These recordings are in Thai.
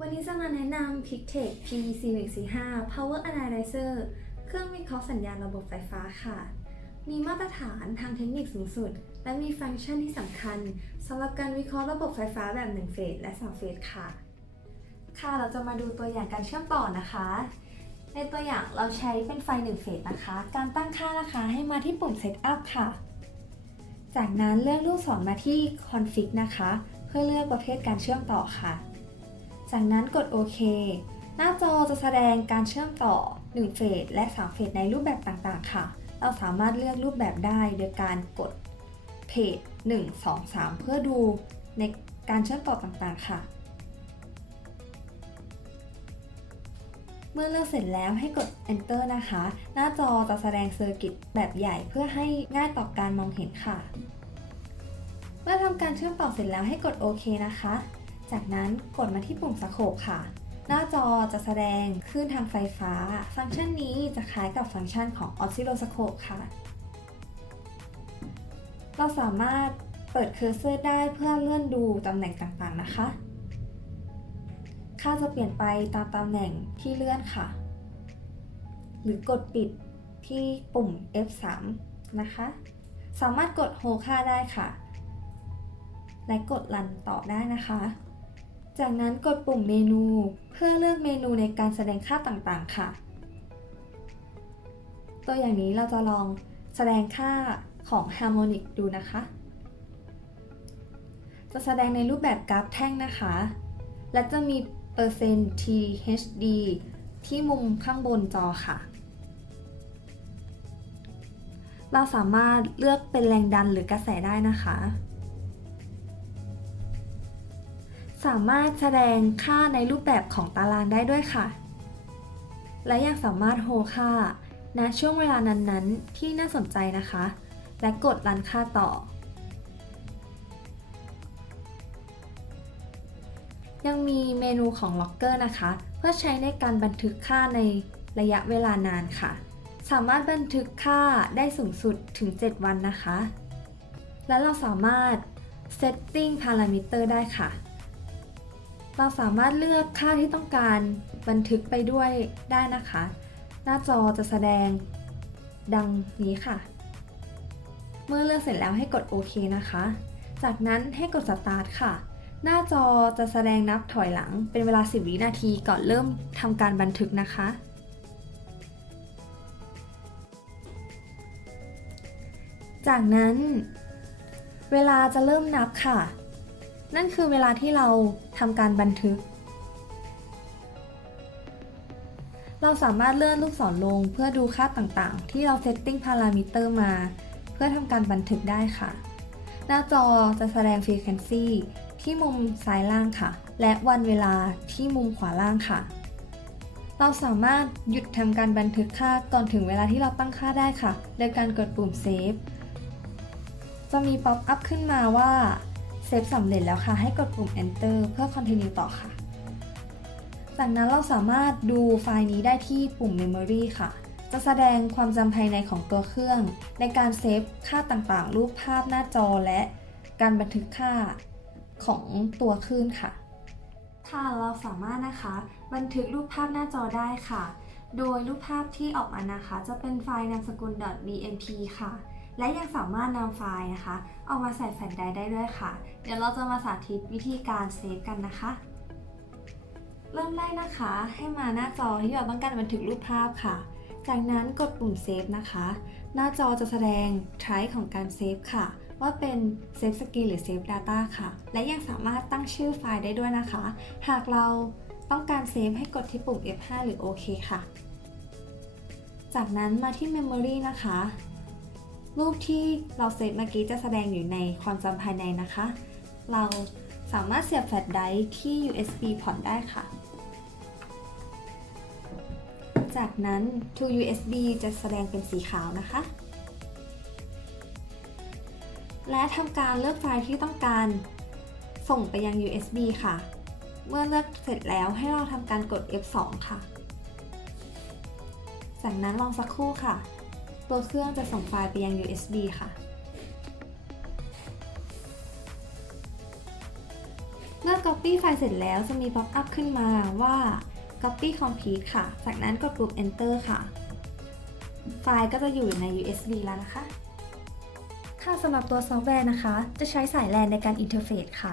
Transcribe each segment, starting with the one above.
วันนี้จะมาแนะนำ PicTech PEC145 Power Analyzer เครื่องวิเคราะห์สัญญาณระบบไฟฟ้าค่ะ มีมาตรฐานทางเทคนิคสูงสุด และมีฟังก์ชันที่สำคัญสำหรับการวิเคราะห์ระบบไฟฟ้าแบบ 1 เฟสและ 2 เฟสค่ะ ค่ะเราจะมาดูตัวอย่างการเชื่อมต่อนะคะ ในตัวอย่างเราใช้เป็นไฟ 1 เฟสนะคะ การตั้งค่านะคะให้มาที่ปุ่ม Setup ค่ะ จากนั้นเลือกลูกศรมาที่ Config นะคะ เพื่อเลือกประเภทการเชื่อมต่อค่ะ จากนั้นกดโอเค หน้าจอจะแสดงการเชื่อมต่อ 1 เฟสและ 3 เฟสในรูปแบบต่างๆ ค่ะ เราสามารถเลือกรูปแบบได้โดยการกดเพจ1 2 3 เพื่อดูในการเชื่อมต่อต่างๆ ค่ะ เมื่อเลือกเสร็จแล้วให้กด Enter นะคะ หน้าจอจะแสดงเซอร์กิตแบบใหญ่เพื่อให้ง่ายต่อการมองเห็นค่ะ เมื่อทำการเชื่อมต่อเสร็จแล้วให้กดโอเคนะคะ จากนั้นกดมาที่ปุ่มสโคปค่ะ หน้าจอจะแสดงคลื่นทางไฟฟ้า ฟังก์ชันนี้จะคล้ายกับฟังก์ชันของ Oscilloscope ค่ะ เราสามารถเปิดเคอร์เซอร์ได้เพื่อเลื่อนดูตำแหน่งต่างๆนะคะ ค่าจะเปลี่ยนไปตามตำแหน่งที่เลื่อนค่ะ หรือกดปิดที่ปุ่ม F3 นะคะ สามารถกดโฮค่าได้ค่ะ และกดรันต่อได้นะคะ จากนั้นกดปุ่มเมนู เพื่อเลือกเมนูในการแสดงค่าต่างๆ ค่ะ ตัวอย่างนี้เราจะลองแสดงค่าของ Harmonic ดูนะคะ จะแสดงในรูปแบบกราฟแท่งนะคะ และจะมีเปอร์เซ็นต์ THD ที่มุมข้างบนจอค่ะ เราสามารถเลือกเป็นแรงดันหรือกระแสได้นะคะ สามารถแสดงค่าในรูปแบบของตารางได้ด้วยค่ะ และยังสามารถโฮค่าณช่วงเวลานั้นๆ ที่น่าสนใจนะคะ และกดรันค่าต่อ ยังมีเมนูของ Logger นะคะ เพื่อใช้ในการบันทึกค่าในระยะเวลานานค่ะ สามารถบันทึกค่าได้สูงสุดถึง 7 วันนะคะ และเราสามารถ setting parameter ได้ค่ะ เราสามารถเลือกค่าที่ต้องการบันทึกไปด้วยได้นะคะ หน้าจอจะแสดงดังนี้ค่ะ เมื่อเลือกเสร็จแล้วให้กดโอเคนะคะ จากนั้นให้กด start ค่ะ หน้าจอจะแสดงนับถอยหลังเป็นเวลา 10 วินาทีก่อนเริ่มทำการบันทึกนะคะ จากนั้น เวลาจะเริ่มนับค่ะ นั่นคือเวลาที่เราทำการบันทึก เราสามารถเลื่อนลูกศรลงเพื่อดูค่าต่างๆ ที่เราเซตติ้งพารามิเตอร์มา เพื่อทำการบันทึกได้ค่ะ หน้าจอจะแสดง Frequency ที่มุมซ้ายล่างค่ะ และวันเวลาที่มุมขวาล่างค่ะ เราสามารถหยุดทำการบันทึกค่าก่อนถึงเวลาที่เราตั้งค่าได้ค่ะ โดยการกดปุ่ม Save จะมีป๊อปอัพขึ้นมาว่า เซฟสำเร็จแล้วค่ะ ให้กดปุ่ม Enter เพื่อ Continue ต่อค่ะ จากนั้นเราสามารถดูไฟล์นี้ได้ที่ปุ่ม Memory ค่ะ จะแสดงความจำภายในของตัวเครื่อง ในการเซฟค่าต่างๆ รูปภาพหน้าจอและการบันทึกค่าของตัวคลื่นค่ะ ค่ะเราสามารถนะคะ บันทึกรูปภาพหน้าจอได้ค่ะ โดยรูปภาพที่ออกมานะคะ จะเป็นไฟล์นามสกุล .bmp ค่ะ และยังสามารถนำไฟล์นะคะเอามาใส่แฟลชไดร์ได้ด้วยค่ะ เดี๋ยวเราจะมาสาธิตวิธีการเซฟกันนะคะ เริ่มแรกนะคะ ให้มาหน้าจอที่เราต้องการบันทึกรูปภาพค่ะ จากนั้นกดปุ่มเซฟนะคะ หน้าจอจะแสดง type ของการเซฟค่ะ ว่าเป็น Save Screen หรือ Save Data ค่ะ และยังสามารถตั้งชื่อไฟล์ได้ด้วยนะคะ หากเราต้องการเซฟให้กดที่ปุ่ม F5 หรือ OK ค่ะ จากนั้นมาที่ Memory นะคะ รูปที่เราเซฟเมื่อกี้จะแสดงอยู่ในความจำภายในนะคะ เราสามารถเสียบแฟลชไดรฟ์ที่ USB port ได้ค่ะ จากนั้น to USB จะแสดงเป็นสีขาวนะคะ และทำการเลือกไฟล์ที่ต้องการส่งไปยัง USB ค่ะ เมื่อเลือกเสร็จแล้วให้เราทำการกด F2 ค่ะ จากนั้นลองสักครู่ค่ะ ตัวเครื่องจะส่งไฟล์ไปยัง USB ค่ะ เมื่อ Copy ไฟล์เสร็จแล้วจะมี pop up ขึ้นมาว่า Copy Complete ค่ะ จากนั้นกดปุ่ม Enter ค่ะ ไฟล์ก็จะอยู่ใน USB แล้วนะคะ ค่ะสำหรับตัวซอฟต์แวร์นะคะ จะใช้สายแลนในการอินเทอร์เฟซค่ะ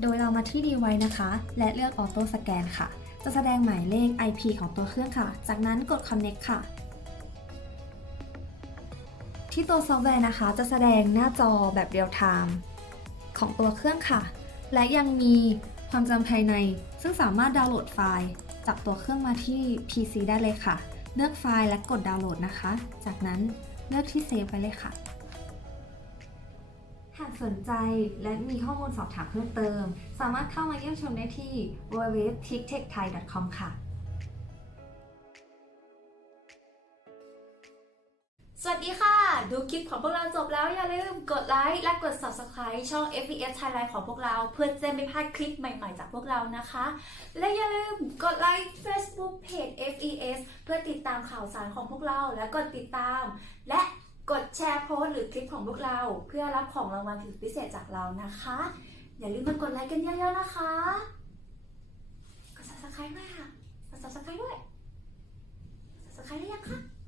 โดยเรามาที่ Device นะคะ และเลือก Auto Scan ค่ะ จะแสดงหมายเลข IP ของตัวเครื่องค่ะ จากนั้นกด Connect ค่ะ ที่ตัวซอฟต์แวร์นะคะ จะแสดงหน้าจอแบบเรียลไทม์ของตัวเครื่องค่ะ และยังมีความจำภายใน ซึ่งสามารถดาวน์โหลดไฟล์จากตัวเครื่องมาที่ PC ได้เลยค่ะ เลือกไฟล์และกดดาวน์โหลดนะคะ จากนั้นเลือกที่เซฟไว้เลยค่ะ หากสนใจและมีข้อมูลสอบถามเพิ่มเติม สามารถเข้ามาเยี่ยมชมได้ที่ www.tiktechthai.com ค่ะ สวัสดีค่ะ ดูคลิปของพวกเราจบแล้ว อย่าลืมกดไลค์และกด Subscribe ช่อง FBS Thailand ของพวกเรา เพื่อจะไม่พลาดคลิปใหม่ ๆ จากพวกเรานะคะ และอย่าลืมกดไลค์ Facebook Page FES เพื่อติดตามข่าวสารของพวกเราและกดติดตาม และกดแชร์โพสหรือคลิปของพวกเรา เพื่อรับของรางวัลสุดพิเศษจากเรานะคะ อย่าลืมมากดไลค์กันเยอะๆนะคะ กด Subscribe ด้วยค่ะกด Subscribe ด้วย Subscribe ได้ยังคะ